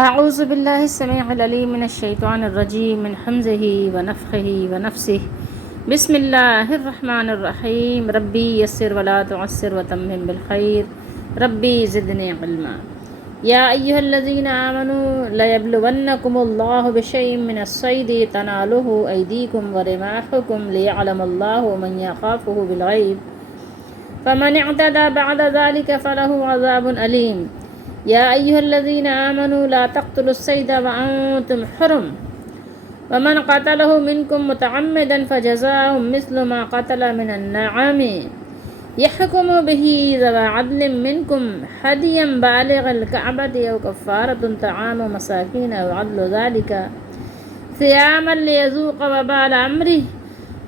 اعوذ باللہ السمیع العلیم من الشیطان الرجیم من حمزہ ونفخہ ونفسہ بسم اللہ الرحمن الرحیم ربی یسر ولا تعسر وتمم بالخیر ربی زدنی علما یا ایہا الذین آمنوا لیبلونکم اللہ بشیء من الصید تنالہ ایدیکم ورماحکم لیعلم اللہ من یخافہ بالغیب فمن اعتدى بعد ذلك فله عذاب علیم یا ایہا الذین آمنوا لا تقتلوا الصید وانتم حرم ومن قتله منکم متعمدا فجزاء مثل ما قتل من النعام يحكم به ذوى عدل منكم هديا بالغ الكعبة أو كفارة طعام مساكين أو عدل ذلك صياما ليذوق وبال أمره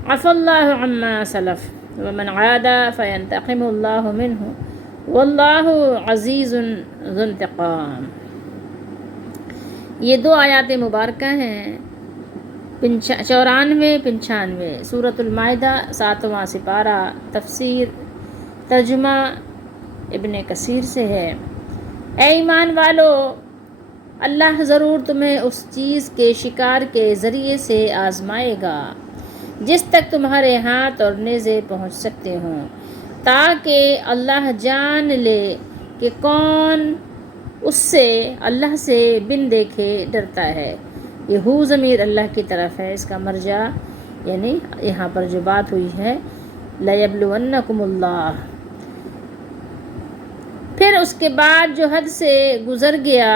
عفى الله عما سلف ومن عاد فينتقم الله منه واللہ عزیز ذو انتقام۔ یہ دو آیات مبارکہ ہیں 94-95 سورۃ المائدہ 7واں سپارہ، تفسیر ترجمہ ابن کثیر سے ہے۔ اے ایمان والو، اللہ ضرور تمہیں اس چیز کے شکار کے ذریعے سے آزمائے گا جس تک تمہارے ہاتھ اور نیزے پہنچ سکتے ہوں، تاکہ اللہ جان لے کہ کون اس سے اللہ سے بن دیکھے ڈرتا ہے۔ یہ ہو ضمیر اللہ کی طرف ہے، اس کا مرجع یعنی یہاں پر جو بات ہوئی ہے لیبلونکم اللہ۔ پھر اس کے بعد جو حد سے گزر گیا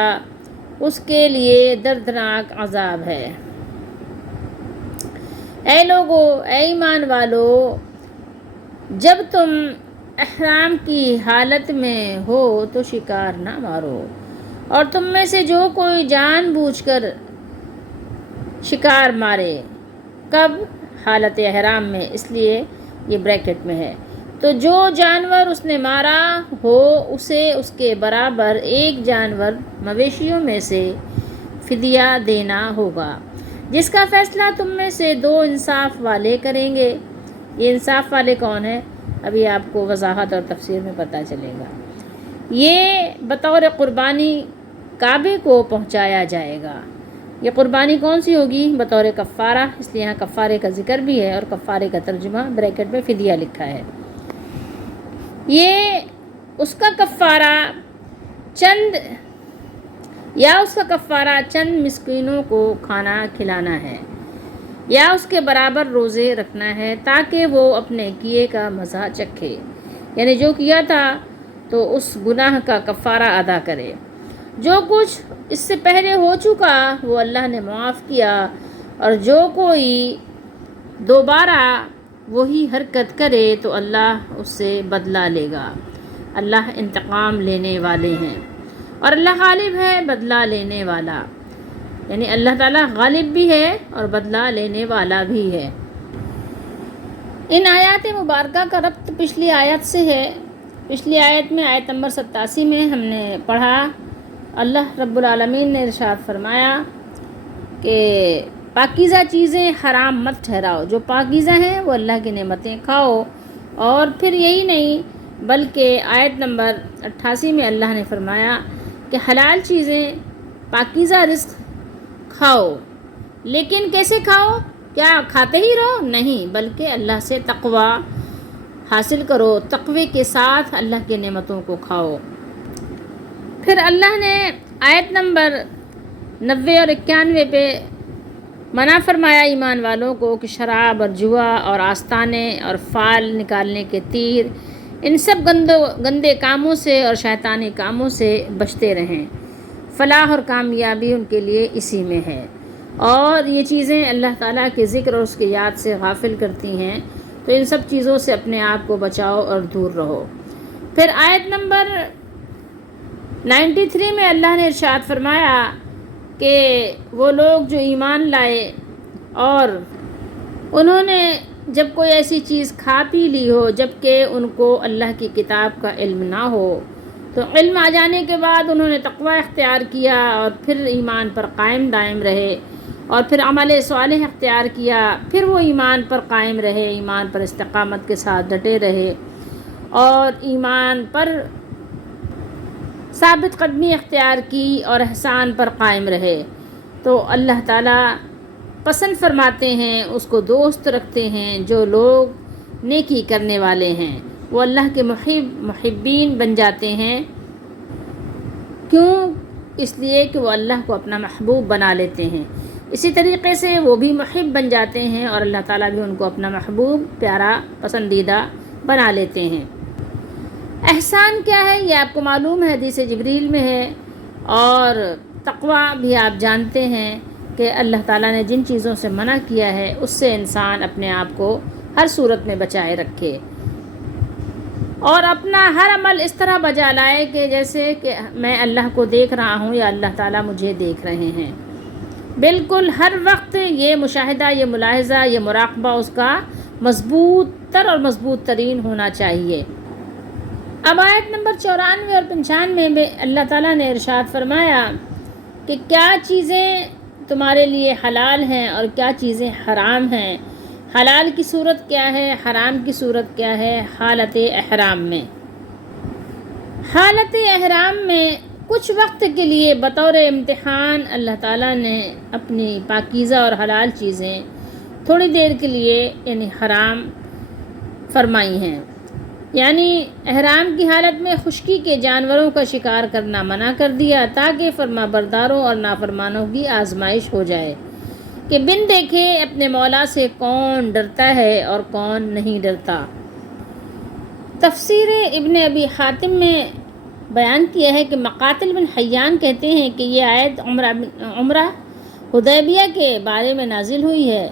اس کے لیے دردناک عذاب ہے۔ اے لوگو، اے ایمان والو، جب تم احرام کی حالت میں ہو تو شکار نہ مارو، اور تم میں سے جو کوئی جان بوجھ کر شکار مارے۔ کب؟ حالت احرام میں، اس لیے یہ بریکٹ میں ہے۔ تو جو جانور اس نے مارا ہو اسے اس کے برابر ایک جانور مویشیوں میں سے فدیہ دینا ہوگا، جس کا فیصلہ تم میں سے دو انصاف والے کریں گے۔ یہ انصاف والے کون ہیں؟ ابھی آپ کو وضاحت اور تفسیر میں پتہ چلے گا۔ یہ بطور قربانی کعبے کو پہنچایا جائے گا۔ یہ قربانی کون سی ہوگی؟ بطور کفارہ، اس لیے یہاں کفارے کا ذکر بھی ہے، اور کفارے کا ترجمہ بریکٹ میں فدیہ لکھا ہے۔ یہ اس کا کفارہ چند مسکینوں کو کھانا کھلانا ہے، یا اس کے برابر روزے رکھنا ہے، تاکہ وہ اپنے کیے کا مزہ چکھے، یعنی جو کیا تھا تو اس گناہ کا کفارہ ادا کرے۔ جو کچھ اس سے پہلے ہو چکا وہ اللہ نے معاف کیا، اور جو کوئی دوبارہ وہی حرکت کرے تو اللہ اس سے بدلہ لے گا۔ اللہ انتقام لینے والے ہیں، اور اللہ غالب ہے، بدلہ لینے والا، یعنی اللہ تعالیٰ غالب بھی ہے اور بدلہ لینے والا بھی ہے۔ ان آیات مبارکہ کا ربط پچھلی آیت سے ہے۔ پچھلی آیت میں، آیت نمبر 87 میں ہم نے پڑھا، اللہ رب العالمین نے ارشاد فرمایا کہ پاکیزہ چیزیں حرام مت ٹھہراؤ، جو پاکیزہ ہیں وہ اللہ کی نعمتیں کھاؤ۔ اور پھر یہی نہیں بلکہ آیت نمبر 88 میں اللہ نے فرمایا کہ حلال چیزیں، پاکیزہ رزق کھاؤ، لیکن کیسے کھاؤ؟ کیا کھاتے ہی رہو؟ نہیں، بلکہ اللہ سے تقوی حاصل کرو، تقوی کے ساتھ اللہ کی نعمتوں کو کھاؤ۔ پھر اللہ نے آیت نمبر 90 اور 91 پہ منع فرمایا ایمان والوں کو کہ شراب اور جوا اور آستانے اور فال نکالنے کے تیر، ان سب گندے کاموں سے اور شیطانی کاموں سے بچتے رہیں۔ فلاح اور کامیابی ان کے لیے اسی میں ہے، اور یہ چیزیں اللہ تعالیٰ کے ذکر اور اس کی یاد سے غافل کرتی ہیں، تو ان سب چیزوں سے اپنے آپ کو بچاؤ اور دور رہو۔ پھر آیت نمبر 93 میں اللہ نے ارشاد فرمایا کہ وہ لوگ جو ایمان لائے اور انہوں نے جب کوئی ایسی چیز کھا پی لی ہو جبکہ ان کو اللہ کی کتاب کا علم نہ ہو، تو علم آ جانے کے بعد انہوں نے تقوی اختیار کیا اور پھر ایمان پر قائم دائم رہے، اور پھر عمل صالح اختیار کیا، پھر وہ ایمان پر قائم رہے، ایمان پر استقامت کے ساتھ ڈٹے رہے، اور ایمان پر ثابت قدمی اختیار کی اور احسان پر قائم رہے تو اللہ تعالیٰ پسند فرماتے ہیں، اس کو دوست رکھتے ہیں جو لوگ نیکی کرنے والے ہیں، وہ اللہ کے محبین بن جاتے ہیں۔ کیوں؟ اس لیے کہ وہ اللہ کو اپنا محبوب بنا لیتے ہیں، اسی طریقے سے وہ بھی محب بن جاتے ہیں اور اللہ تعالیٰ بھی ان کو اپنا محبوب، پیارا، پسندیدہ بنا لیتے ہیں۔ احسان کیا ہے یہ آپ کو معلوم ہے، حدیث جبریل میں ہے، اور تقویٰ بھی آپ جانتے ہیں کہ اللہ تعالیٰ نے جن چیزوں سے منع کیا ہے اس سے انسان اپنے آپ کو ہر صورت میں بچائے رکھے اور اپنا ہر عمل اس طرح بجا لائے کہ جیسے کہ میں اللہ کو دیکھ رہا ہوں یا اللہ تعالیٰ مجھے دیکھ رہے ہیں۔ بالکل ہر وقت یہ مشاہدہ، یہ ملاحظہ، یہ مراقبہ اس کا مضبوط تر اور مضبوط ترین ہونا چاہیے۔ اب آیت نمبر 94 اور 95 میں اللہ تعالیٰ نے ارشاد فرمایا کہ کیا چیزیں تمہارے لیے حلال ہیں اور کیا چیزیں حرام ہیں، حلال کی صورت کیا ہے، حرام کی صورت کیا ہے۔ حالت احرام میں، حالت احرام میں کچھ وقت کے لیے بطور امتحان اللہ تعالیٰ نے اپنی پاکیزہ اور حلال چیزیں تھوڑی دیر کے لیے یعنی حرام فرمائی ہیں، یعنی احرام کی حالت میں خشکی کے جانوروں کا شکار کرنا منع کر دیا تاکہ فرما برداروں اور نافرمانوں کی آزمائش ہو جائے کہ بن دیکھے اپنے مولا سے کون ڈرتا ہے اور کون نہیں ڈرتا۔ تفسیر ابن ابی حاتم میں بیان کیا ہے کہ مقاتل بن حیان کہتے ہیں کہ یہ آیت عمرہ حدیبیہ کے بارے میں نازل ہوئی ہے،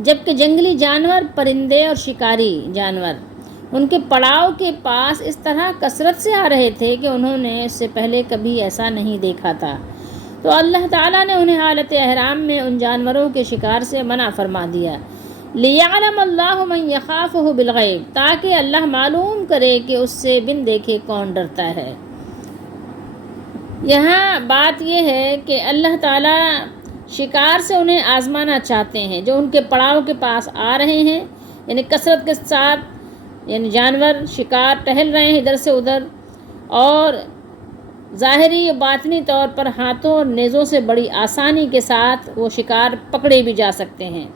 جبکہ جنگلی جانور، پرندے اور شکاری جانور ان کے پڑاؤ کے پاس اس طرح کثرت سے آ رہے تھے کہ انہوں نے اس سے پہلے کبھی ایسا نہیں دیکھا تھا، تو اللہ تعالیٰ نے انہیں حالت احرام میں ان جانوروں کے شکار سے منع فرما دیا۔ لِيَعْلَمَ اللَّهُ مَن يَخَافُهُ بِالْغَيْبِ، تاکہ اللہ معلوم کرے کہ اس سے بن دیکھے کون ڈرتا ہے۔ یہاں بات یہ ہے کہ اللہ تعالیٰ شکار سے انہیں آزمانا چاہتے ہیں جو ان کے پڑاؤ کے پاس آ رہے ہیں، یعنی کثرت کے ساتھ، یعنی جانور شکار ٹہل رہے ہیں ادھر سے ادھر، اور ظاہری و باطنی طور پر ہاتھوں اور نیزوں سے بڑی آسانی کے ساتھ وہ شکار پکڑے بھی جا سکتے ہیں،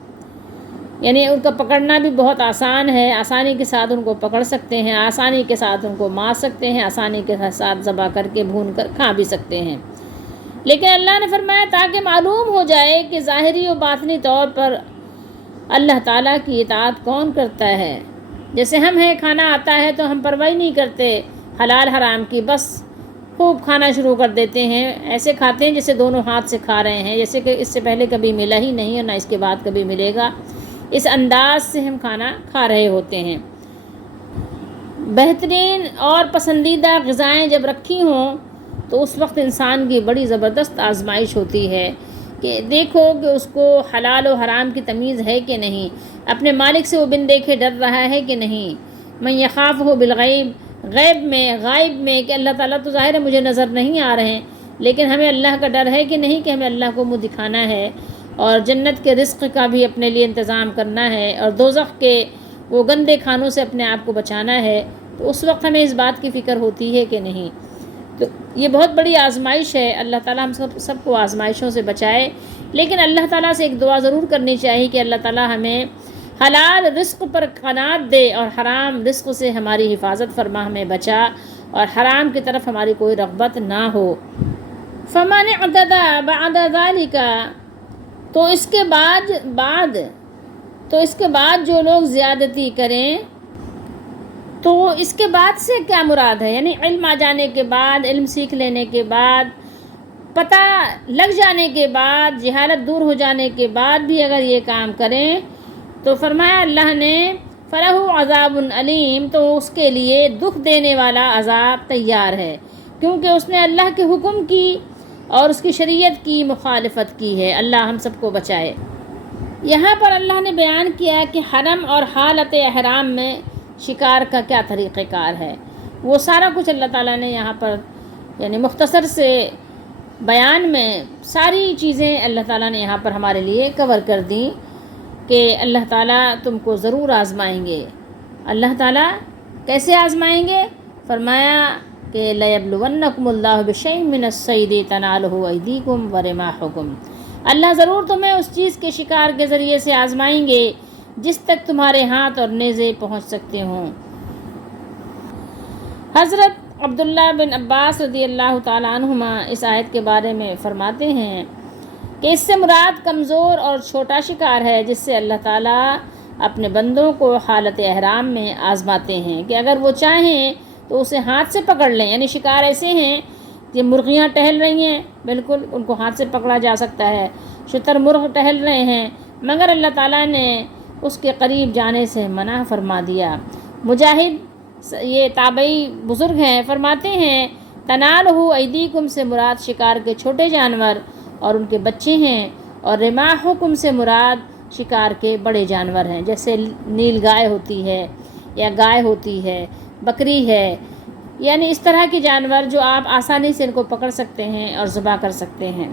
یعنی ان کا پکڑنا بھی بہت آسان ہے، آسانی کے ساتھ ان کو پکڑ سکتے ہیں، آسانی کے ساتھ ان کو مار سکتے ہیں، آسانی کے ساتھ ذبح کر کے بھون کر کھا بھی سکتے ہیں۔ لیکن اللہ نے فرمایا تاکہ معلوم ہو جائے کہ ظاہری و باطنی طور پر اللہ تعالیٰ کی اطاعت کون کرتا ہے۔ جیسے ہم ہیں، کھانا آتا ہے تو ہم پرواہ نہیں کرتے حلال حرام کی، بس خوب کھانا شروع کر دیتے ہیں، ایسے کھاتے ہیں جیسے دونوں ہاتھ سے کھا رہے ہیں، جیسے کہ اس سے پہلے کبھی ملا ہی نہیں اور نہ اس کے بعد کبھی ملے گا، اس انداز سے ہم کھانا کھا رہے ہوتے ہیں۔ بہترین اور پسندیدہ غذائیں جب رکھی ہوں تو اس وقت انسان کی بڑی زبردست آزمائش ہوتی ہے کہ دیکھو کہ اس کو حلال و حرام کی تمیز ہے کہ نہیں، اپنے مالک سے وہ بن دیکھے ڈر رہا ہے کہ نہیں۔ من یخافہ بالغیب، غیب میں، غائب میں، کہ اللہ تعالیٰ تو ظاہر ہے مجھے نظر نہیں آ رہے ہیں، لیکن ہمیں اللہ کا ڈر ہے کہ نہیں کہ ہمیں اللہ کو منہ دکھانا ہے اور جنت کے رزق کا بھی اپنے لیے انتظام کرنا ہے اور دوزخ کے وہ گندے کھانوں سے اپنے آپ کو بچانا ہے، تو اس وقت ہمیں اس بات کی فکر ہوتی ہے کہ نہیں۔ تو یہ بہت بڑی آزمائش ہے، اللہ تعالیٰ ہم سب کو آزمائشوں سے بچائے، لیکن اللہ تعالیٰ سے ایک دعا ضرور کرنی چاہیے کہ اللہ تعالیٰ ہمیں حلال رزق پر قناعت دے اور حرام رزق سے ہماری حفاظت فرما، ہمیں بچا اور حرام کی طرف ہماری کوئی رغبت نہ ہو۔ فَمَنِ اعْتَدَىٰ بَعْدَ ذَلِكَ، تو اس کے بعد جو لوگ زیادتی کریں، تو اس کے بعد سے کیا مراد ہے؟ یعنی علم آ جانے کے بعد، علم سیکھ لینے کے بعد، پتہ لگ جانے کے بعد، جہالت دور ہو جانے کے بعد بھی اگر یہ کام کریں تو فرمایا اللہ نے فَلَهُ عَذَابٌ علیم، تو اس کے لیے دکھ دینے والا عذاب تیار ہے، کیونکہ اس نے اللہ کے حکم کی اور اس کی شریعت کی مخالفت کی ہے۔ اللہ ہم سب کو بچائے۔ یہاں پر اللہ نے بیان کیا کہ حرم اور حالت احرام میں شکار کا کیا طریقہ کار ہے، وہ سارا کچھ اللہ تعالیٰ نے یہاں پر یعنی مختصر سے بیان میں ساری چیزیں اللہ تعالیٰ نے یہاں پر ہمارے لیے کور کر دیں کہ اللہ تعالیٰ تم کو ضرور آزمائیں گے۔ اللہ تعالیٰ کیسے آزمائیں گے؟ فرمایا کہ لَيَبْلُوَنَّكُمُ اللَّهُ بِشَيْءٍ مِّنَ الصَّيْدِ تَنَالُهُ أَيْدِيكُمْ وَرِمَاحُكُمْ، اللہ ضرور تمہیں اس چیز کے شکار کے ذریعے سے آزمائیں گے جس تک تمہارے ہاتھ اور نیزے پہنچ سکتے ہوں۔ حضرت عبداللہ بن عباس رضی اللہ تعالیٰ عنہما اس آیت کے بارے میں فرماتے ہیں کہ اس سے مراد کمزور اور چھوٹا شکار ہے جس سے اللہ تعالیٰ اپنے بندوں کو حالت احرام میں آزماتے ہیں کہ اگر وہ چاہیں تو اسے ہاتھ سے پکڑ لیں، یعنی شکار ایسے ہیں کہ مرغیاں ٹہل رہی ہیں، بالکل ان کو ہاتھ سے پکڑا جا سکتا ہے، شتر مرغ ٹہل رہے ہیں، مگر اللہ تعالیٰ نے اس کے قریب جانے سے منع فرما دیا۔ مجاہد یہ تابعی بزرگ ہیں، فرماتے ہیں تنالہ ایدیکم سے مراد شکار کے چھوٹے جانور اور ان کے بچے ہیں، اور رماحکم سے مراد شکار کے بڑے جانور ہیں، جیسے نیل گائے ہوتی ہے یا گائے ہوتی ہے، بکری ہے، یعنی اس طرح کے جانور جو آپ آسانی سے ان کو پکڑ سکتے ہیں اور ذبح کر سکتے ہیں۔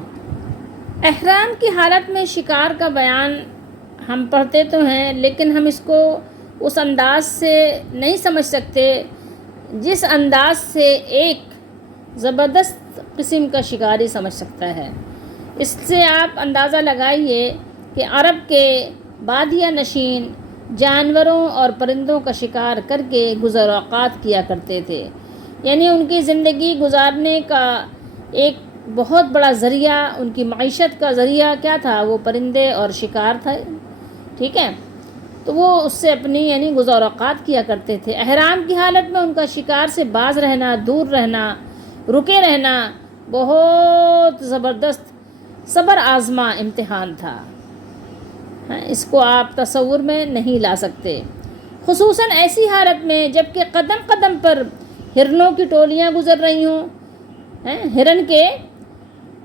احرام کی حالت میں شکار کا بیان ہم پڑھتے تو ہیں، لیکن ہم اس کو اس انداز سے نہیں سمجھ سکتے جس انداز سے ایک زبردست قسم کا شکاری سمجھ سکتا ہے۔ اس سے آپ اندازہ لگائیے کہ عرب کے بادیہ نشین جانوروں اور پرندوں کا شکار کر کے گزر اوقات کیا کرتے تھے، یعنی ان کی زندگی گزارنے کا ایک بہت بڑا ذریعہ، ان کی معیشت کا ذریعہ کیا تھا؟ وہ پرندے اور شکار تھے، ٹھیک ہے؟ تو وہ اس سے اپنی یعنی گزار اوقات کیا کرتے تھے۔ احرام کی حالت میں ان کا شکار سے باز رہنا، دور رہنا، رکے رہنا بہت زبردست صبر آزما امتحان تھا، اس کو آپ تصور میں نہیں لا سکتے، خصوصاً ایسی حالت میں جب کہ قدم قدم پر ہرنوں کی ٹولیاں گزر رہی ہوں، ہرن کے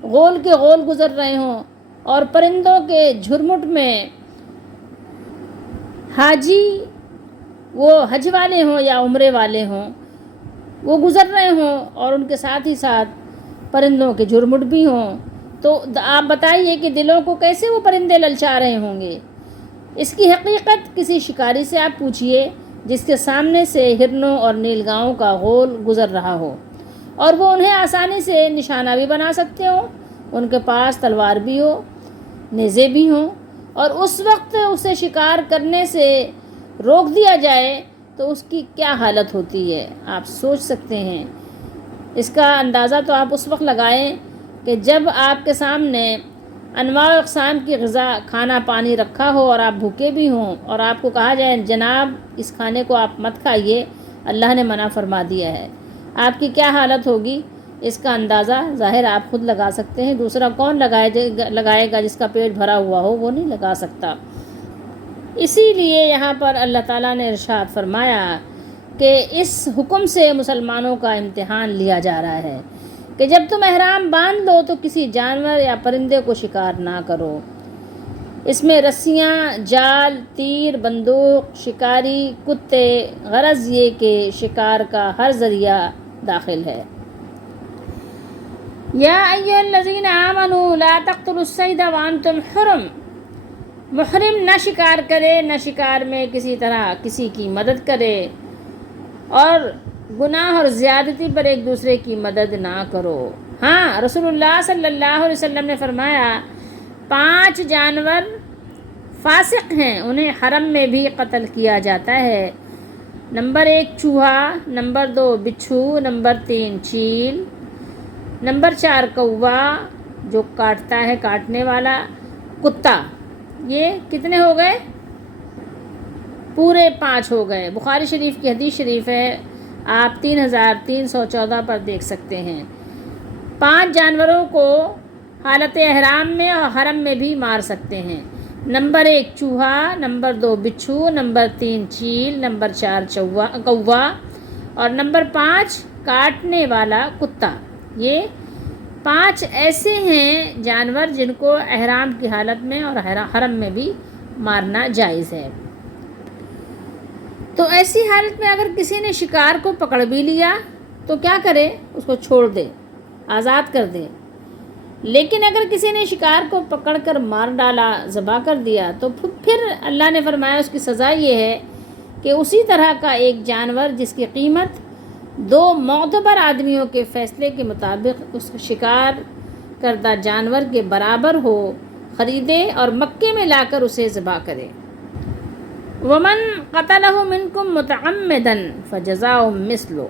غول گزر رہے ہوں، اور پرندوں کے جھرمٹ میں حاجی وہ حج والے ہوں یا عمرے والے ہوں وہ گزر رہے ہوں، اور ان کے ساتھ ہی ساتھ پرندوں کے جھرمٹ بھی ہوں، تو آپ بتائیے کہ دلوں کو کیسے وہ پرندے للچا رہے ہوں گے۔ اس کی حقیقت کسی شکاری سے آپ پوچھئے جس کے سامنے سے ہرنوں اور نیلگاؤں کا غول گزر رہا ہو اور وہ انہیں آسانی سے نشانہ بھی بنا سکتے ہوں، ان کے پاس تلوار بھی ہو، نیزے بھی ہوں، اور اس وقت اسے شکار کرنے سے روک دیا جائے تو اس کی کیا حالت ہوتی ہے، آپ سوچ سکتے ہیں۔ اس کا اندازہ تو آپ اس وقت لگائیں کہ جب آپ کے سامنے انواع و اقسام کی غذا، کھانا پانی رکھا ہو اور آپ بھوکے بھی ہوں، اور آپ کو کہا جائے جناب اس کھانے کو آپ مت کھائیے، اللہ نے منع فرما دیا ہے، آپ کی کیا حالت ہوگی؟ اس کا اندازہ ظاہر آپ خود لگا سکتے ہیں، دوسرا کون لگائے گا جس کا پیٹ بھرا ہوا ہو، وہ نہیں لگا سکتا۔ اسی لیے یہاں پر اللہ تعالیٰ نے ارشاد فرمایا کہ اس حکم سے مسلمانوں کا امتحان لیا جا رہا ہے کہ جب تم احرام باندھ لو تو کسی جانور یا پرندے کو شکار نہ کرو۔ اس میں رسیاں، جال، تیر، بندوق، شکاری، کتے، غرض یہ کہ شکار کا ہر ذریعہ داخل ہے۔ یا ایھا الذین آمنوا لا تقتلوا الصید وانتم حرم، محرم نہ شکار کرے، نہ شکار میں کسی طرح کسی کی مدد کرے، اور گناہ اور زیادتی پر ایک دوسرے کی مدد نہ کرو۔ ہاں، رسول اللہ صلی اللہ علیہ وسلم نے فرمایا 5 جانور فاسق ہیں، انہیں حرم میں بھی قتل کیا جاتا ہے۔ نمبر 1 چوہا، نمبر 2 بچھو، نمبر 3 چیل، نمبر 4 کوا جو کاٹتا ہے، کاٹنے والا، کتا۔ یہ کتنے ہو گئے؟ پورے 5 ہو گئے۔ بخاری شریف کی حدیث شریف ہے، آپ 3314 پر دیکھ سکتے ہیں۔ 5 جانوروں کو حالت احرام میں اور حرم میں بھی مار سکتے ہیں۔ نمبر 1 چوہا، نمبر 2 بچھو، نمبر 3 چیل، نمبر 4 کوا، اور نمبر 5 کاٹنے والا کتا۔ یہ 5 ایسے ہیں جانور جن کو احرام کی حالت میں اور حرم میں بھی مارنا جائز ہے۔ تو ایسی حالت میں اگر کسی نے شکار کو پکڑ بھی لیا تو کیا کرے؟ اس کو چھوڑ دے، آزاد کر دے۔ لیکن اگر کسی نے شکار کو پکڑ کر مار ڈالا، ذبح کر دیا، تو پھر اللہ نے فرمایا اس کی سزا یہ ہے کہ اسی طرح کا ایک جانور جس کی قیمت دو معتبر آدمیوں کے فیصلے کے مطابق اس شکار کردہ جانور کے برابر ہو خریدے اور مکے میں لا کر اسے ذبح کرے۔ ومن قتلہ منکم متعمدا فجزاء مثلہ،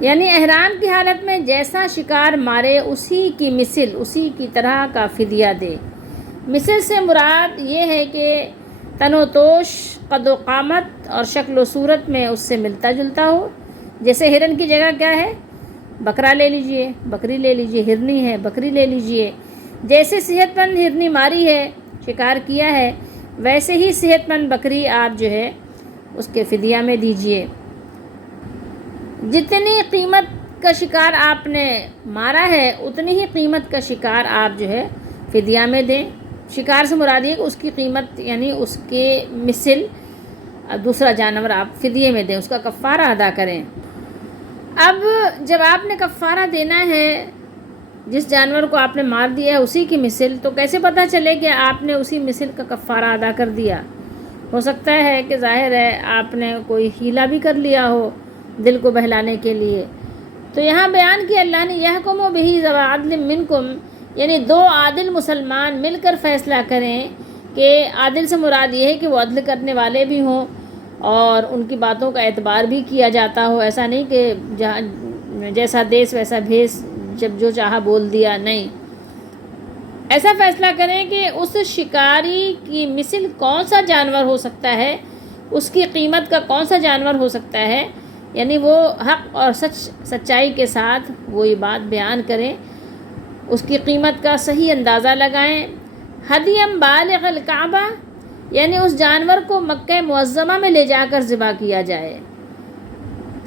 یعنی احرام کی حالت میں جیسا شکار مارے اسی کی مثل، اسی کی طرح کا فدیہ دے۔ مثل سے مراد یہ ہے کہ تن و توش، قد و قامت اور شکل و صورت میں اس سے ملتا جلتا ہو۔ جیسے ہرن کی جگہ کیا ہے؟ بکرا لے لیجئے، بکری لے لیجئے، ہرنی ہے بکری لے لیجئے۔ جیسے صحت مند ہرنی ماری ہے، شکار کیا ہے، ویسے ہی صحت مند بکری آپ جو ہے اس کے فدیہ میں دیجئے۔ جتنی قیمت کا شکار آپ نے مارا ہے اتنی ہی قیمت کا شکار آپ جو ہے فدیہ میں دیں۔ شکار سے مراد یہ کہ اس کی قیمت یعنی اس کے مثل دوسرا جانور آپ فدیے میں دیں، اس کا کفارہ ادا کریں۔ اب جب آپ نے کفارہ دینا ہے جس جانور کو آپ نے مار دیا ہے اسی کی مثل، تو کیسے پتہ چلے کہ آپ نے اسی مثل کا کفارہ ادا کر دیا؟ ہو سکتا ہے کہ ظاہر ہے آپ نے کوئی حیلہ بھی کر لیا ہو دل کو بہلانے کے لیے۔ تو یہاں بیان کیا اللہ نے یحکم بہ ذوی عدل منکم، یعنی دو عادل مسلمان مل کر فیصلہ کریں کہ عادل سے مراد یہ ہے کہ وہ عدل کرنے والے بھی ہوں اور ان کی باتوں کا اعتبار بھی کیا جاتا ہو۔ ایسا نہیں کہ جیسا دیس ویسا بھیس، جب جو چاہا بول دیا، نہیں۔ ایسا فیصلہ کریں کہ اس شکاری کی مثل کون سا جانور ہو سکتا ہے، اس کی قیمت کا کون سا جانور ہو سکتا ہے، یعنی وہ حق اور سچائی کے ساتھ وہ یہ بات بیان کریں، اس کی قیمت کا صحیح اندازہ لگائیں۔ ہدیم بالغ الکعبہ، یعنی اس جانور کو مکہ معظمہ میں لے جا کر ذبح کیا جائے،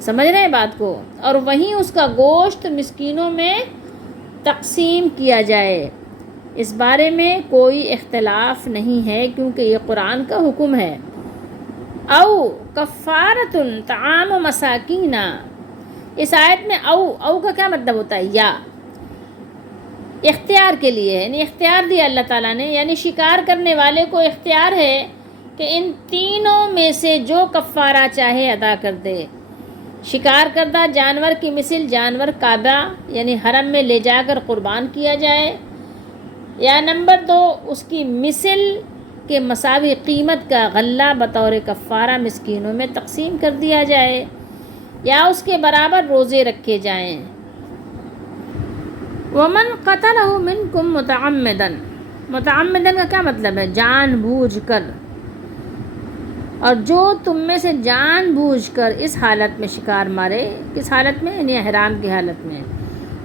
سمجھ رہے ہیں بات کو، اور وہیں اس کا گوشت مسکینوں میں تقسیم کیا جائے۔ اس بارے میں کوئی اختلاف نہیں ہے کیونکہ یہ قرآن کا حکم ہے۔ او کفارۃ طعام مساکین، اس آیت میں او کا کیا مطلب ہوتا ہے؟ یا اختیار کے لیے، یعنی اختیار دیا اللہ تعالیٰ نے، یعنی شکار کرنے والے کو اختیار ہے کہ ان تینوں میں سے جو کفارہ چاہے ادا کر دے۔ شکار کردہ جانور کی مثل جانور کعبہ یعنی حرم میں لے جا کر قربان کیا جائے، یا نمبر 2 اس کی مثل کے مساوی قیمت کا غلہ بطور کفارہ مسکینوں میں تقسیم کر دیا جائے، یا اس کے برابر روزے رکھے جائیں۔ ومن قتلہ منکم متعمدا، متعمدا کا کیا مطلب ہے؟ جان بوجھ کر، اور جو تم میں سے جان بوجھ کر اس حالت میں شکار مارے، کس حالت میں؟ یعنی احرام کی حالت میں،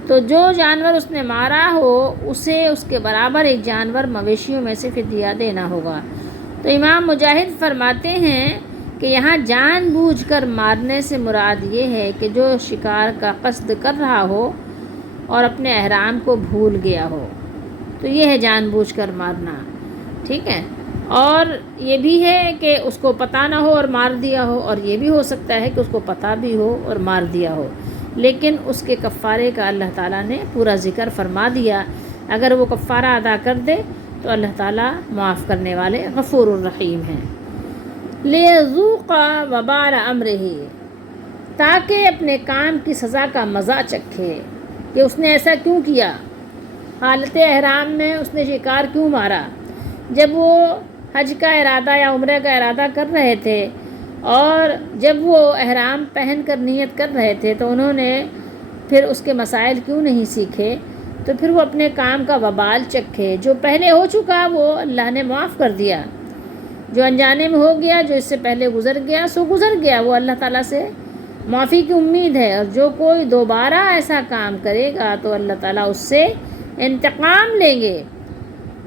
تو جو جانور اس نے مارا ہو اسے اس کے برابر ایک جانور مویشیوں میں سے فدیہ دینا ہوگا۔ تو امام مجاہد فرماتے ہیں کہ یہاں جان بوجھ کر مارنے سے مراد یہ ہے کہ جو شکار کا قصد کر رہا ہو اور اپنے احرام کو بھول گیا ہو، تو یہ ہے جان بوجھ کر مارنا، ٹھیک ہے۔ اور یہ بھی ہے کہ اس کو پتہ نہ ہو اور مار دیا ہو، اور یہ بھی ہو سکتا ہے کہ اس کو پتہ بھی ہو اور مار دیا ہو، لیکن اس کے کفارے کا اللہ تعالیٰ نے پورا ذکر فرما دیا۔ اگر وہ کفارہ ادا کر دے تو اللہ تعالیٰ معاف کرنے والے غفور الرحیم ہیں۔ لِيَذُوقَ وَبَالَ أَمْرِهِ، تاکہ اپنے کام کی سزا کا مزہ چکھے کہ اس نے ایسا کیوں کیا، حالت احرام میں اس نے شکار کیوں مارا۔ جب وہ حج کا ارادہ یا عمرہ کا ارادہ کر رہے تھے اور جب وہ احرام پہن کر نیت کر رہے تھے تو انہوں نے پھر اس کے مسائل کیوں نہیں سیکھے، تو پھر وہ اپنے کام کا وبال چکھے۔ جو پہلے ہو چکا وہ اللہ نے معاف کر دیا، جو انجانے میں ہو گیا، جو اس سے پہلے گزر گیا سو گزر گیا، وہ اللہ تعالیٰ سے معافی کی امید ہے۔ اور جو کوئی دوبارہ ایسا کام کرے گا تو اللہ تعالیٰ اس سے انتقام لیں گے،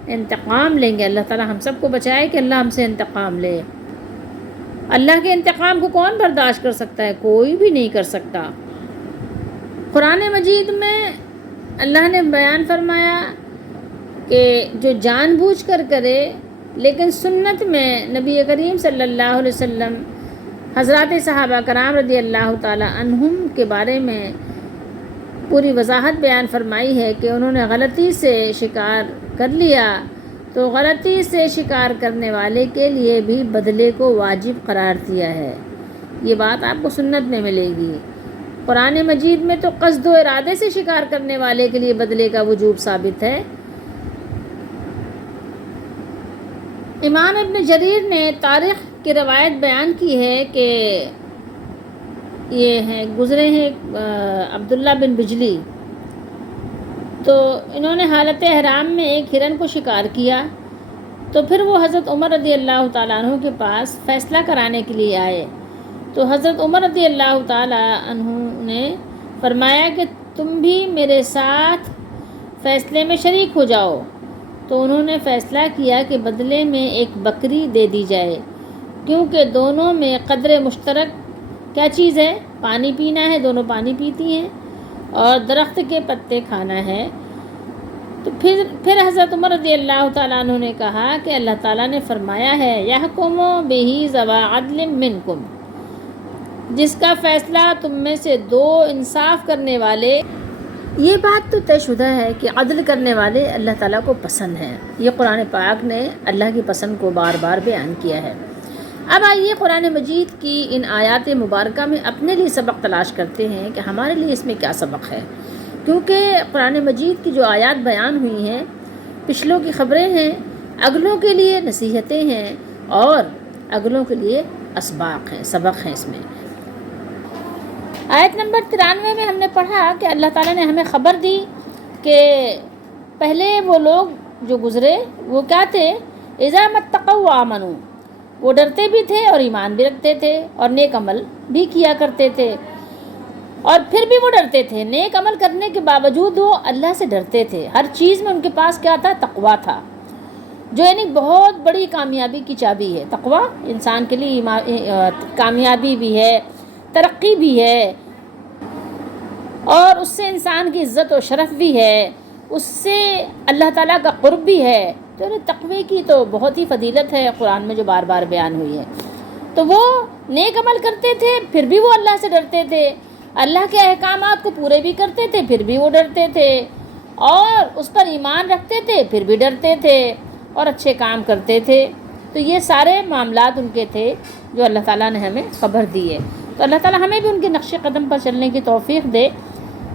انتقام لیں گے۔ اللہ تعالیٰ ہم سب کو بچائے کہ اللہ ہم سے انتقام لے۔ اللہ کے انتقام کو کون برداشت کر سکتا ہے؟ کوئی بھی نہیں کر سکتا۔ قرآن مجید میں اللہ نے بیان فرمایا کہ جو جان بوجھ کر کرے، لیکن سنت میں نبی کریم صلی اللہ علیہ وسلم حضرات صحابہ کرام رضی اللہ تعالی عنہم کے بارے میں پوری وضاحت بیان فرمائی ہے کہ انہوں نے غلطی سے شکار کر لیا تو غلطی سے شکار کرنے والے کے لیے بھی بدلے کو واجب قرار دیا ہے، یہ بات آپ کو سنت میں ملے گی۔ قرآن مجید میں تو قصد و ارادے سے شکار کرنے والے کے لیے بدلے کا وجوب ثابت ہے۔ امام ابن جریر نے تاریخ کی روایت بیان کی ہے کہ یہ ہیں گزرے ہیں عبداللہ بن بجلی، تو انہوں نے حالت احرام میں ایک ہرن کو شکار کیا، تو پھر وہ حضرت عمر رضی اللہ تعالیٰ عنہ کے پاس فیصلہ کرانے کے لیے آئے، تو حضرت عمر رضی اللہ تعالیٰ عنہ نے فرمایا کہ تم بھی میرے ساتھ فیصلے میں شریک ہو جاؤ، تو انہوں نے فیصلہ کیا کہ بدلے میں ایک بکری دے دی جائے، کیونکہ دونوں میں قدر مشترک کیا چیز ہے؟ پانی پینا ہے، دونوں پانی پیتی ہیں، اور درخت کے پتے کھانا ہے۔ تو پھر حضرت عمر رضی اللہ تعالیٰ عنہ نے کہا کہ اللہ تعالیٰ نے فرمایا ہے یحکم بہ ذوی عدل منکم، جس کا فیصلہ تم میں سے دو انصاف کرنے والے، یہ بات تو طے شدہ ہے کہ عدل کرنے والے اللہ تعالیٰ کو پسند ہیں۔ یہ قرآن پاک نے اللہ کی پسند کو بار بار بیان کیا ہے۔ اب آئیے قرآن مجید کی ان آیات مبارکہ میں اپنے لیے سبق تلاش کرتے ہیں کہ ہمارے لیے اس میں کیا سبق ہے، کیونکہ قرآن مجید کی جو آیات بیان ہوئی ہیں پچھلوں کی خبریں ہیں، اگلوں کے لیے نصیحتیں ہیں، اور اگلوں کے لیے اسباق ہیں، سبق ہیں اس میں۔ آیت نمبر 93 میں ہم نے پڑھا کہ اللہ تعالیٰ نے ہمیں خبر دی کہ پہلے وہ لوگ جو گزرے وہ کیا تھے؟ اذا متقوا وآمنوا، وہ ڈرتے بھی تھے اور ایمان بھی رکھتے تھے اور نیک عمل بھی کیا کرتے تھے، اور پھر بھی وہ ڈرتے تھے، نیک عمل کرنے کے باوجود وہ اللہ سے ڈرتے تھے۔ ہر چیز میں ان کے پاس کیا تھا؟ تقویٰ تھا، جو یعنی بہت بڑی کامیابی کی چابی ہے۔ تقویٰ انسان کے لیے کامیابی بھی ہے، ترقی بھی ہے، اور اس سے انسان کی عزت و شرف بھی ہے، اس سے اللہ تعالیٰ کا قرب بھی ہے۔ تو تقوی کی تو بہت ہی فضیلت ہے قرآن میں جو بار بار بیان ہوئی ہے۔ تو وہ نیک عمل کرتے تھے پھر بھی وہ اللہ سے ڈرتے تھے، اللہ کے احکامات کو پورے بھی کرتے تھے پھر بھی وہ ڈرتے تھے، اور اس پر ایمان رکھتے تھے پھر بھی ڈرتے تھے، اور اچھے کام کرتے تھے۔ تو یہ سارے معاملات ان کے تھے جو اللہ تعالیٰ نے ہمیں خبر دی ہے۔ تو اللہ تعالیٰ ہمیں بھی ان کے نقش قدم پر چلنے کی توفیق دے،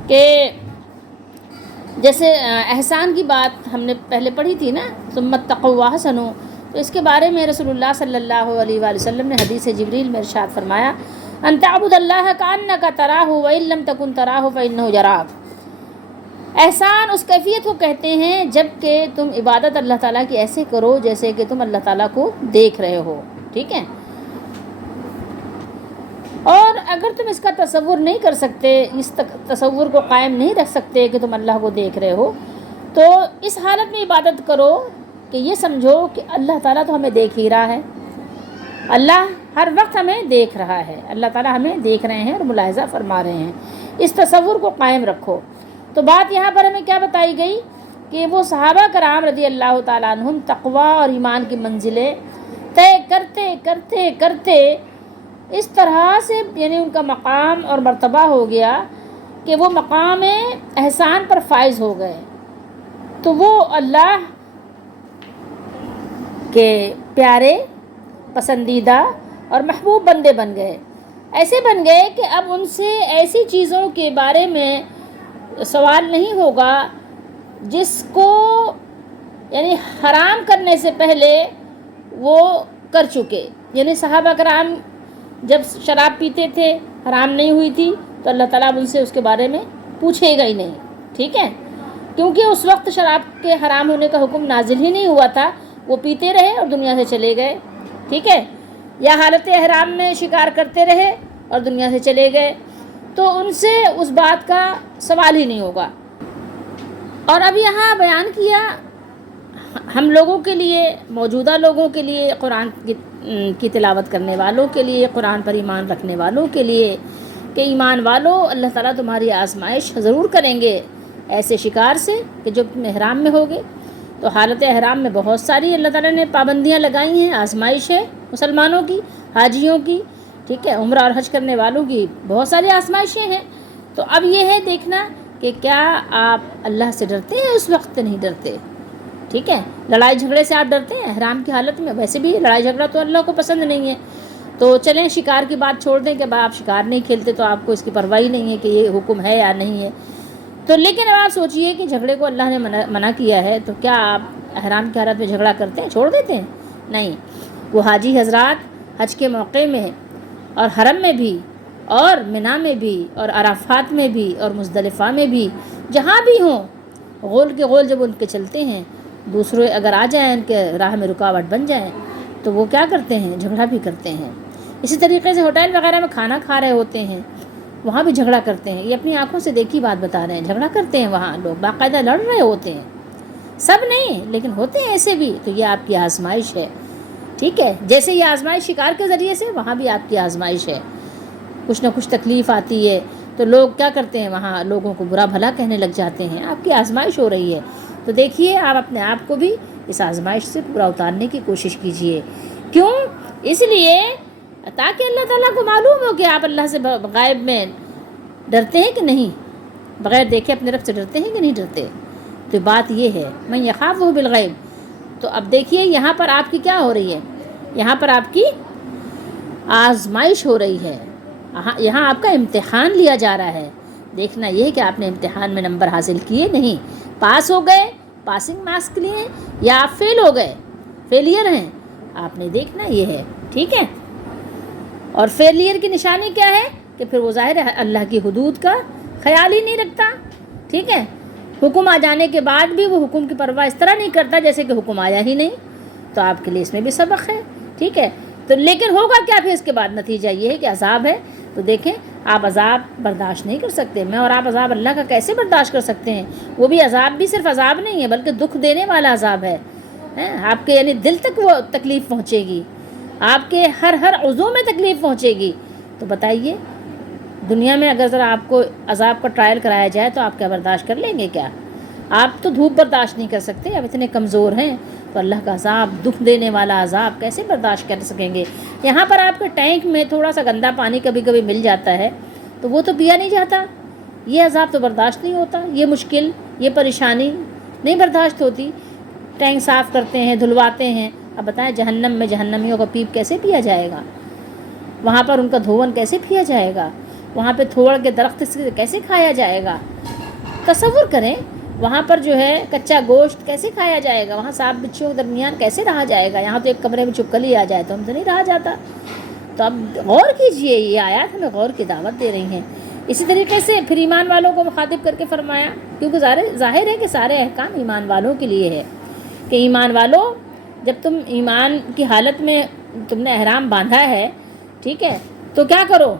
کہ جیسے احسان کی بات ہم نے پہلے پڑھی تھی نا، ثم اتقوا واحسنوا، تو اس کے بارے میں رسول اللہ صلی اللہ علیہ وآلہ وسلم نے حدیث جبریل میں ارشاد فرمایا ان تعبد اللہ کأنک تراہ وإن لم تکن تراہ فإنہ یراک۔ احسان اس کیفیت کو کہتے ہیں جب کہ تم عبادت اللہ تعالیٰ کی ایسے کرو جیسے کہ تم اللہ تعالیٰ کو دیکھ رہے ہو، ٹھیک ہے؟ اور اگر تم اس کا تصور نہیں کر سکتے، اس تصور کو قائم نہیں رکھ سکتے کہ تم اللہ کو دیکھ رہے ہو، تو اس حالت میں عبادت کرو کہ یہ سمجھو کہ اللہ تعالیٰ تو ہمیں دیکھ ہی رہا ہے، اللہ ہر وقت ہمیں دیکھ رہا ہے، اللہ تعالیٰ ہمیں دیکھ رہے ہیں اور ملاحظہ فرما رہے ہیں۔ اس تصور کو قائم رکھو۔ تو بات یہاں پر ہمیں کیا بتائی گئی کہ وہ صحابہ کرام رضی اللہ تعالیٰ عنہم تقویٰ اور ایمان کی منزلیں طے کرتے کرتے کرتے اس طرح سے یعنی ان کا مقام اور مرتبہ ہو گیا کہ وہ مقام احسان پر فائز ہو گئے، تو وہ اللہ کے پیارے، پسندیدہ اور محبوب بندے بن گئے، ایسے بن گئے کہ اب ان سے ایسی چیزوں کے بارے میں سوال نہیں ہوگا جس کو یعنی حرام کرنے سے پہلے وہ کر چکے۔ یعنی صحابہ کرام جب شراب پیتے تھے حرام نہیں ہوئی تھی، تو اللہ تعالیٰ ان سے اس کے بارے میں پوچھے گا ہی نہیں، ٹھیک ہے؟ کیونکہ اس وقت شراب کے حرام ہونے کا حکم نازل ہی نہیں ہوا تھا، وہ پیتے رہے اور دنیا سے چلے گئے، ٹھیک ہے؟ یا حالت احرام میں شکار کرتے رہے اور دنیا سے چلے گئے، تو ان سے اس بات کا سوال ہی نہیں ہوگا۔ اور اب یہاں بیان کیا ہم لوگوں کے لیے، موجودہ لوگوں کے لیے، قرآن کی تلاوت کرنے والوں کے لیے، قرآن پر ایمان رکھنے والوں کے لیے، کہ ایمان والوں اللہ تعالیٰ تمہاری آزمائش ضرور کریں گے ایسے شکار سے کہ جو تم احرام میں ہوگے۔ تو حالت احرام میں بہت ساری اللہ تعالیٰ نے پابندیاں لگائی ہیں، آزمائش ہے مسلمانوں کی، حاجیوں کی، ٹھیک ہے، عمرہ اور حج کرنے والوں کی بہت ساری آزمائشیں ہیں۔ تو اب یہ ہے دیکھنا کہ کیا آپ اللہ سے ڈرتے ہیں؟ اس وقت نہیں ڈرتے، ٹھیک ہے؟ لڑائی جھگڑے سے آپ ڈرتے ہیں احرام کی حالت میں؟ ویسے بھی لڑائی جھگڑا تو اللہ کو پسند نہیں ہے، تو چلیں شکار کی بات چھوڑ دیں کہ آپ شکار نہیں کھیلتے تو آپ کو اس کی پرواہ ہی نہیں ہے کہ یہ حکم ہے یا نہیں ہے. تو لیکن اب آپ سوچئے کہ جھگڑے کو اللہ نے منع کیا ہے تو کیا آپ احرام کی حالت میں جھگڑا کرتے ہیں، چھوڑ دیتے ہیں؟ نہیں. وہ حاجی حضرات حج کے موقع میں اور حرم میں بھی اور منی میں بھی اور عرفات میں بھی اور مزدلفہ میں بھی جہاں بھی ہوں، غول کے غول جب ان کے چلتے ہیں، دوسرے اگر آ جائیں ان کے راہ میں رکاوٹ بن جائیں تو وہ کیا کرتے ہیں، جھگڑا بھی کرتے ہیں. اسی طریقے سے ہوٹل وغیرہ میں کھانا کھا رہے ہوتے ہیں، وہاں بھی جھگڑا کرتے ہیں. یہ اپنی آنکھوں سے دیکھی بات بتا رہے ہیں، جھگڑا کرتے ہیں وہاں لوگ، باقاعدہ لڑ رہے ہوتے ہیں. سب نہیں لیکن ہوتے ہیں ایسے بھی. تو یہ آپ کی آزمائش ہے، ٹھیک ہے. جیسے یہ آزمائش شکار کے ذریعے سے، وہاں بھی آپ کی آزمائش ہے. کچھ نہ کچھ تکلیف آتی ہے تو لوگ کیا کرتے ہیں، وہاں لوگوں کو برا بھلا کہنے لگ جاتے ہیں. آپ کی آزمائش ہو رہی ہے تو دیکھیے آپ اپنے آپ کو بھی اس آزمائش سے پورا اتارنے کی کوشش کیجئے. کیوں؟ اس لیے تاکہ اللہ تعالیٰ کو معلوم ہو کہ آپ اللہ سے غائب میں ڈرتے ہیں کہ نہیں، بغیر دیکھے اپنے رب سے ڈرتے ہیں کہ نہیں ڈرتے. تو بات یہ ہے، من یخافہ بالغیب. تو اب دیکھیے یہاں پر آپ کی کیا ہو رہی ہے، یہاں پر آپ کی آزمائش ہو رہی ہے، یہاں آپ کا امتحان لیا جا رہا ہے. دیکھنا یہ ہے کہ آپ نے امتحان میں نمبر حاصل کیے نہیں، پاس ہو گئے، پاسنگ مارکس لیے ہیں، یا آپ فیل ہو گئے، فیلئر ہیں. آپ نے دیکھنا یہ ہے، ٹھیک ہے. اور فیلئر کی نشانی کیا ہے کہ پھر وہ ظاہر ہے اللہ کی حدود کا خیال ہی نہیں رکھتا، ٹھیک ہے. حکم آ جانے کے بعد بھی وہ حکم کی پرواہ اس طرح نہیں کرتا جیسے کہ حکم آیا ہی نہیں. تو آپ کے لیے اس میں بھی سبق ہے، ٹھیک ہے. تو لیکن ہوگا کیا پھر اس کے بعد نتیجہ یہ ہے کہ عذاب ہے. تو دیکھیں آپ عذاب برداشت نہیں کر سکتے، میں اور آپ عذاب اللہ کا کیسے برداشت کر سکتے ہیں؟ وہ بھی عذاب بھی صرف عذاب نہیں ہے بلکہ دکھ دینے والا عذاب ہے. آپ کے یعنی دل تک وہ تکلیف پہنچے گی، آپ کے ہر عضو میں تکلیف پہنچے گی. تو بتائیے دنیا میں اگر ذرا آپ کو عذاب کا ٹرائل کرایا جائے تو آپ کیا برداشت کر لیں گے؟ کیا آپ تو دھوپ برداشت نہیں کر سکتے، اب اتنے کمزور ہیں تو اللہ کا عذاب، دکھ دینے والا عذاب کیسے برداشت کر سکیں گے؟ یہاں پر آپ کے ٹینک میں تھوڑا سا گندا پانی کبھی کبھی مل جاتا ہے تو وہ تو پیا نہیں جاتا، یہ عذاب تو برداشت نہیں ہوتا، یہ مشکل، یہ پریشانی نہیں برداشت ہوتی. ٹینک صاف کرتے ہیں، دھلواتے ہیں. اب بتائیں جہنم میں جہنمیوں کا پیپ کیسے پیا جائے گا؟ وہاں پر ان کا دھون کیسے پیا جائے گا؟ وہاں پہ تھوڑ کے درخت کیسے کھایا جائے گا؟ تصور کریں وہاں پر جو ہے کچا گوشت کیسے کھایا جائے گا؟ وہاں سانپ بچھوؤں کے درمیان کیسے رہا جائے گا؟ یہاں تو ایک کمرے میں چپکلی آ جائے تو ہم سے نہیں رہا جاتا. تو اب غور کیجئے، یہ آیات ہمیں غور کی دعوت دے رہی ہیں. اسی طریقے سے پھر ایمان والوں کو مخاطب کر کے فرمایا، کیونکہ ظاہر ہے کہ سارے احکام ایمان والوں کے لیے ہے کہ ایمان والوں جب تم ایمان کی حالت میں تم نے احرام باندھا ہے، ٹھیک ہے، تو کیا کرو؟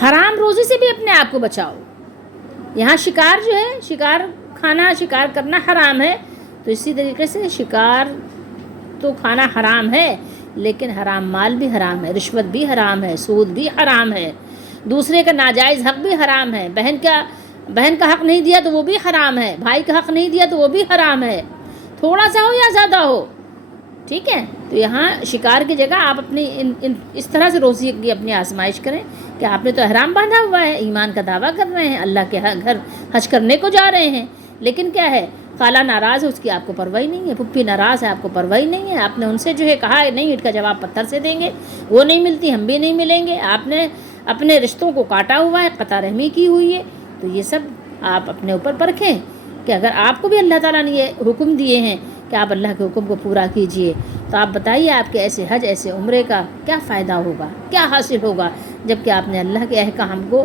حرام روزی سے بھی اپنے آپ کو بچاؤ. یہاں شکار جو ہے، شکار کھانا، شکار کرنا حرام ہے. تو اسی طریقے سے شکار تو کھانا حرام ہے لیکن حرام مال بھی حرام ہے، رشوت بھی حرام ہے، سود بھی حرام ہے، دوسرے کا ناجائز حق بھی حرام ہے. بہن کا حق نہیں دیا تو وہ بھی حرام ہے، بھائی کا حق نہیں دیا تو وہ بھی حرام ہے، تھوڑا سا ہو یا زیادہ ہو، ٹھیک ہے. تو یہاں شکار کی جگہ آپ اپنی اس طرح سے روزی کی اپنی آزمائش کریں کہ آپ نے تو احرام باندھا ہوا ہے، ایمان کا دعویٰ کر رہے ہیں، اللہ کے گھر حج کرنے کو جا رہے ہیں، لیکن کیا ہے، خالہ ناراض ہے، اس کی آپ کو پرواہ نہیں ہے، پھپھی ناراض ہے، آپ کو پرواہ نہیں ہے. آپ نے ان سے جو ہے کہا ہے نہیں، اینٹ کا جواب پتھر سے دیں گے، وہ نہیں ملتی ہم بھی نہیں ملیں گے. آپ نے اپنے رشتوں کو کاٹا ہوا ہے، قطع رحمی کی ہوئی ہے. تو یہ سب آپ اپنے اوپر پرکھیں کہ اگر آپ کو بھی اللہ تعالیٰ نے یہ حکم دیے ہیں کہ آپ اللہ کے حکم کو پورا کیجئے، تو آپ بتائیے آپ کے ایسے حج، ایسے عمرے کا کیا فائدہ ہوگا، کیا حاصل ہوگا جب کہ آپ نے اللہ کے احکام کو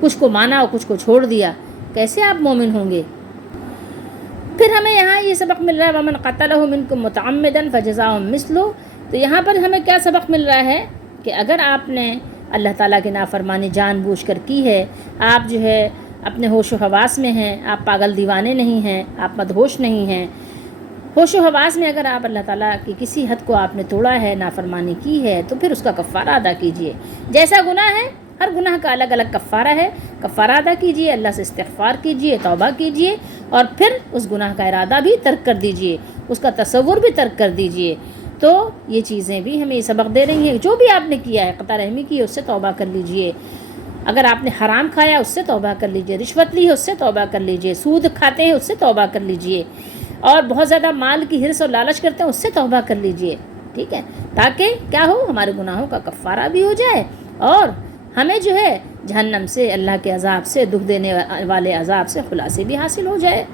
کچھ کو مانا اور کچھ کو چھوڑ دیا؟ کیسے آپ مومن ہوں گے؟ پھر ہمیں یہاں یہ سبق مل رہا ہے وَمَنْ قَتَلَهُ مِنْكُمْ مُتَعَمِّدًا فَجَزَاءٌ مِثْلُهُ. تو یہاں پر ہمیں کیا سبق مل رہا ہے کہ اگر آپ نے اللہ تعالیٰ کی نافرمانی جان بوجھ کر کی ہے، آپ جو ہے اپنے ہوش و حواس میں ہیں، آپ پاگل دیوانے نہیں ہیں، آپ مدہوش نہیں ہیں، ہوش و حواس میں اگر آپ اللہ تعالیٰ کی کسی حد کو آپ نے توڑا ہے، نافرمانی کی ہے، تو پھر اس کا کفارہ ادا کیجئے. جیسا گناہ ہے ہر گناہ کا الگ الگ کفارہ ہے، کفارہ ادا کیجئے، اللہ سے استغفار کیجئے، توبہ کیجئے، اور پھر اس گناہ کا ارادہ بھی ترک کر دیجئے، اس کا تصور بھی ترک کر دیجئے. تو یہ چیزیں بھی ہمیں یہ سبق دے رہی ہیں. جو بھی آپ نے کیا ہے، قطع رحمی کی ہے، اس سے توبہ کر لیجئے. اگر آپ نے حرام کھایا اس سے توبہ کر لیجئے، رشوت لی ہے اس سے توبہ کر لیجئے، سود کھاتے ہیں اس سے توبہ کر لیجئے، اور بہت زیادہ مال کی حرص اور لالچ کرتے ہیں اس سے توبہ کر لیجئے. ٹھیک ہے، تاکہ کیا ہو، ہمارے گناہوں کا کفارہ بھی ہو جائے اور ہمیں جو ہے جہنم سے، اللہ کے عذاب سے، دکھ دینے والے عذاب سے خلاصی بھی حاصل ہو جائے۔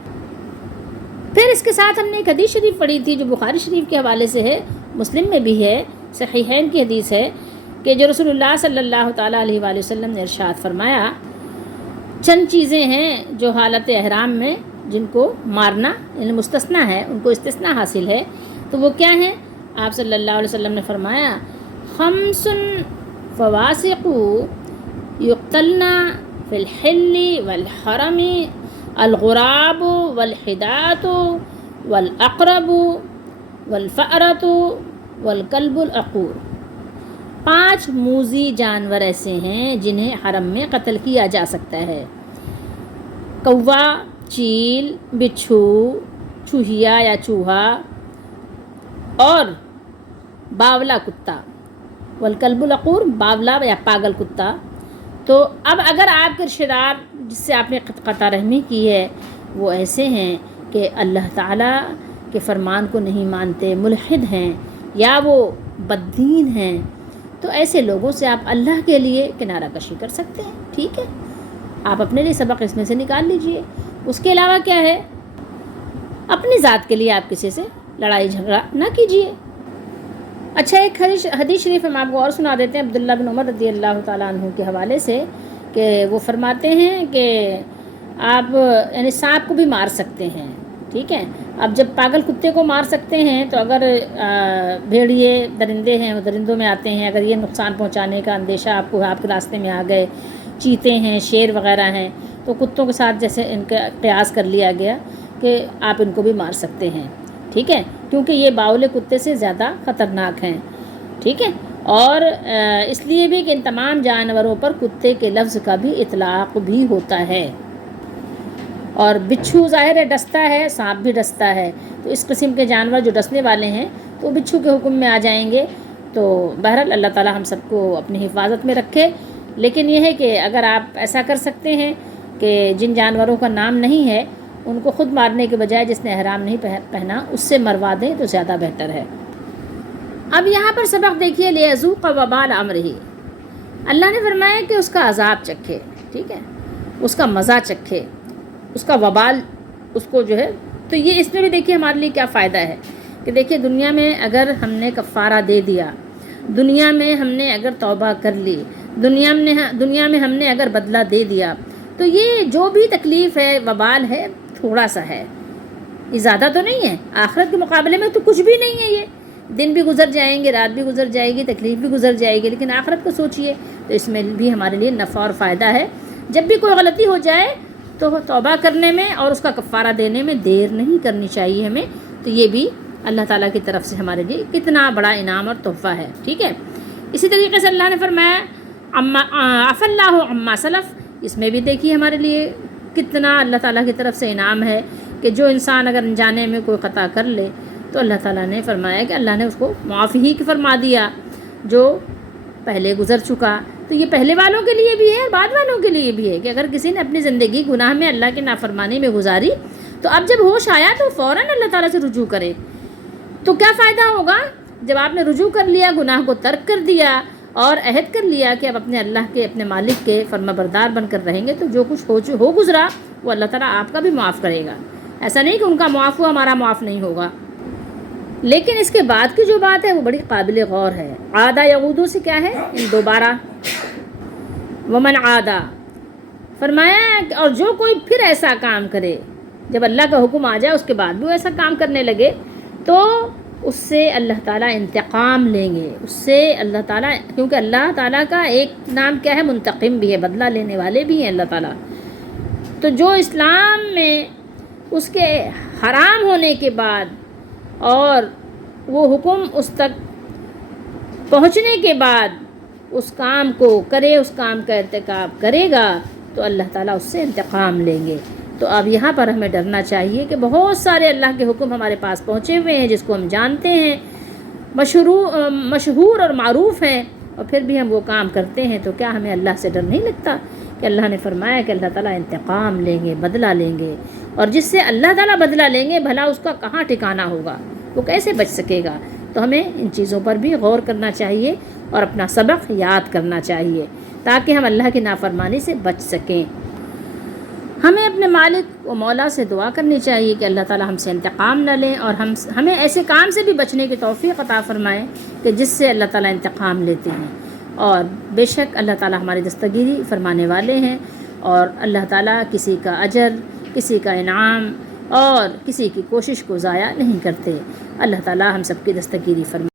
پھر اس کے ساتھ ہم نے ایک حدیث شریف پڑھی تھی جو بخاری شریف کے حوالے سے ہے، مسلم میں بھی ہے، صحیحین کی حدیث ہے، کہ جو رسول اللہ صلی اللہ تعالیٰ علیہ وآلہ وسلم نے ارشاد فرمایا، چند چیزیں ہیں جو حالت احرام میں جن کو مارنا یعنی مستثنا ہے، ان کو استثناء حاصل ہے، تو وہ کیا ہیں؟ آپ صلی اللہ علیہ وسلم نے فرمایا، خمس فواسق یقتلنا فی الحل والحرم، الغراب والحدات والعقرب والفأرۃ والکلب العقور۔ 5 موذی جانور ایسے ہیں جنہیں حرم میں قتل کیا جا سکتا ہے: کوا، چیل، بچھو، چوہیا یا چوہا اور باولا کتا، والکلب العقور، باولا یا پاگل کتا۔ تو اب اگر آپ کے رشتہ دار جس سے آپ نے قطع رحمی کی ہے وہ ایسے ہیں کہ اللہ تعالیٰ کے فرمان کو نہیں مانتے، ملحد ہیں یا وہ بددین ہیں، تو ایسے لوگوں سے آپ اللہ کے لیے کنارہ کشی کر سکتے ہیں، ٹھیک ہے، آپ اپنے لیے سبق اس میں سے نکال لیجئے۔ اس کے علاوہ کیا ہے، اپنی ذات کے لیے آپ کسی سے لڑائی جھگڑا نہ کیجیے۔ اچھا، ایک حدیث شریف ہم آپ کو اور سنا دیتے ہیں عبداللہ بن عمر رضی اللہ تعالیٰ عنہ کے حوالے سے، کہ وہ فرماتے ہیں کہ آپ یعنی سانپ کو بھی مار سکتے ہیں، ٹھیک ہے، اب جب پاگل کتے کو مار سکتے ہیں تو اگر بھیڑیے درندے ہیں وہ درندوں میں آتے ہیں، اگر یہ نقصان پہنچانے کا اندیشہ آپ کو آپ کے راستے میں آ گئے، چیتے ہیں، شیر وغیرہ ہیں، تو کتوں کے ساتھ جیسے ان کا قیاس کر لیا گیا کہ آپ ان کو بھی مار سکتے ہیں، ٹھیک ہے، کیونکہ یہ باولے کتے سے زیادہ خطرناک ہیں، ٹھیک ہے، اور اس لیے بھی کہ ان تمام جانوروں پر کتے کے لفظ کا بھی اطلاق بھی ہوتا ہے۔ اور بچھو ظاہر ہے ڈستا ہے، سانپ بھی ڈستا ہے، تو اس قسم کے جانور جو ڈسنے والے ہیں تو بچھو کے حکم میں آ جائیں گے۔ تو بہرحال اللہ تعالی ہم سب کو اپنی حفاظت میں رکھے، لیکن یہ ہے کہ اگر آپ ایسا کر سکتے ہیں کہ جن جانوروں کا نام نہیں ہے ان کو خود مارنے کے بجائے جس نے احرام نہیں پہنا اس سے مروا دیں تو زیادہ بہتر ہے۔ اب یہاں پر سبق دیکھیے، لیذوق وبال امرہ، اللہ نے فرمایا کہ اس کا عذاب چکھے، ٹھیک ہے، اس کا مزہ چکھے، اس کا وبال اس کو جو ہے، تو یہ اس میں بھی دیکھیے ہمارے لیے کیا فائدہ ہے کہ دیکھیے دنیا میں اگر ہم نے کفارہ دے دیا، دنیا میں ہم نے اگر توبہ کر لی، دنیا میں ہم نے اگر بدلہ دے دیا، تو یہ جو بھی تکلیف ہے وبال ہے تھوڑا سا ہے، یہ زیادہ تو نہیں ہے، آخرت کے مقابلے میں تو کچھ بھی نہیں ہے، یہ دن بھی گزر جائیں گے، رات بھی گزر جائے گی، تکلیف بھی گزر جائے گی، لیکن آخرت کو سوچئے تو اس میں بھی ہمارے لیے نفع اور فائدہ ہے۔ جب بھی کوئی غلطی ہو جائے تو توبہ کرنے میں اور اس کا کفارہ دینے میں دیر نہیں کرنی چاہیے ہمیں، تو یہ بھی اللہ تعالیٰ کی طرف سے ہمارے لیے کتنا بڑا انعام اور تحفہ ہے، ٹھیک ہے۔ اسی طریقے سے اللہ نے فرمایا عفا اللہ عما سلف، اس میں بھی دیکھیے ہمارے لیے کتنا اللہ تعالیٰ کی طرف سے انعام ہے کہ جو انسان اگر انجانے میں کوئی خطا کر لے تو اللہ تعالیٰ نے فرمایا کہ اللہ نے اس کو معاف ہی فرما دیا جو پہلے گزر چکا۔ تو یہ پہلے والوں کے لیے بھی ہے اور بعد والوں کے لیے بھی ہے کہ اگر کسی نے اپنی زندگی گناہ میں اللہ کی نافرمانی میں گزاری تو اب جب ہوش آیا تو فوراً اللہ تعالیٰ سے رجوع کرے، تو کیا فائدہ ہوگا جب آپ نے رجوع کر لیا، گناہ کو ترک کر دیا اور عہد کر لیا کہ اب اپنے اللہ کے، اپنے مالک کے فرما بردار بن کر رہیں گے، تو جو کچھ ہو گزرا وہ اللہ تعالیٰ آپ کا بھی معاف کرے گا۔ ایسا نہیں کہ ان کا معاف ہوا ہمارا معاف نہیں ہوگا۔ لیکن اس کے بعد کی جو بات ہے وہ بڑی قابل غور ہے۔ عادہ یعودو سے کیا ہے؟ دوبارہ، ومن عادہ، فرمایا اور جو کوئی پھر ایسا کام کرے، جب اللہ کا حکم آ جائے اس کے بعد بھی وہ ایسا کام کرنے لگے تو اس سے اللہ تعالیٰ انتقام لیں گے، اس سے اللہ تعالیٰ، کیونکہ اللہ تعالیٰ کا ایک نام کیا ہے؟ منتقم بھی ہے، بدلہ لینے والے بھی ہیں اللہ تعالیٰ۔ تو جو اسلام میں اس کے حرام ہونے کے بعد اور وہ حکم اس تک پہنچنے کے بعد اس کام کو کرے، اس کام کا ارتکاب کرے گا تو اللہ تعالیٰ اس سے انتقام لیں گے۔ تو اب یہاں پر ہمیں ڈرنا چاہیے کہ بہت سارے اللہ کے حکم ہمارے پاس پہنچے ہوئے ہیں جس کو ہم جانتے ہیں، مشہور اور معروف ہیں، اور پھر بھی ہم وہ کام کرتے ہیں، تو کیا ہمیں اللہ سے ڈر نہیں لگتا کہ اللہ نے فرمایا کہ اللہ تعالیٰ انتقام لیں گے، بدلہ لیں گے، اور جس سے اللہ تعالیٰ بدلہ لیں گے بھلا اس کا کہاں ٹھکانہ ہوگا، وہ کیسے بچ سکے گا؟ تو ہمیں ان چیزوں پر بھی غور کرنا چاہیے اور اپنا سبق یاد کرنا چاہیے تاکہ ہم اللہ کی نافرمانی سے بچ سکیں۔ ہمیں اپنے مالک و مولا سے دعا کرنی چاہیے کہ اللہ تعالی ہم سے انتقام نہ لیں اور ہمیں ایسے کام سے بھی بچنے کی توفیق عطا فرمائیں کہ جس سے اللہ تعالی انتقام لیتے ہیں، اور بے شک اللہ تعالی ہماری دستگیری فرمانے والے ہیں، اور اللہ تعالی کسی کا اجر، کسی کا انعام اور کسی کی کوشش کو ضائع نہیں کرتے۔ اللہ تعالی ہم سب کی دستگیری فرمائے۔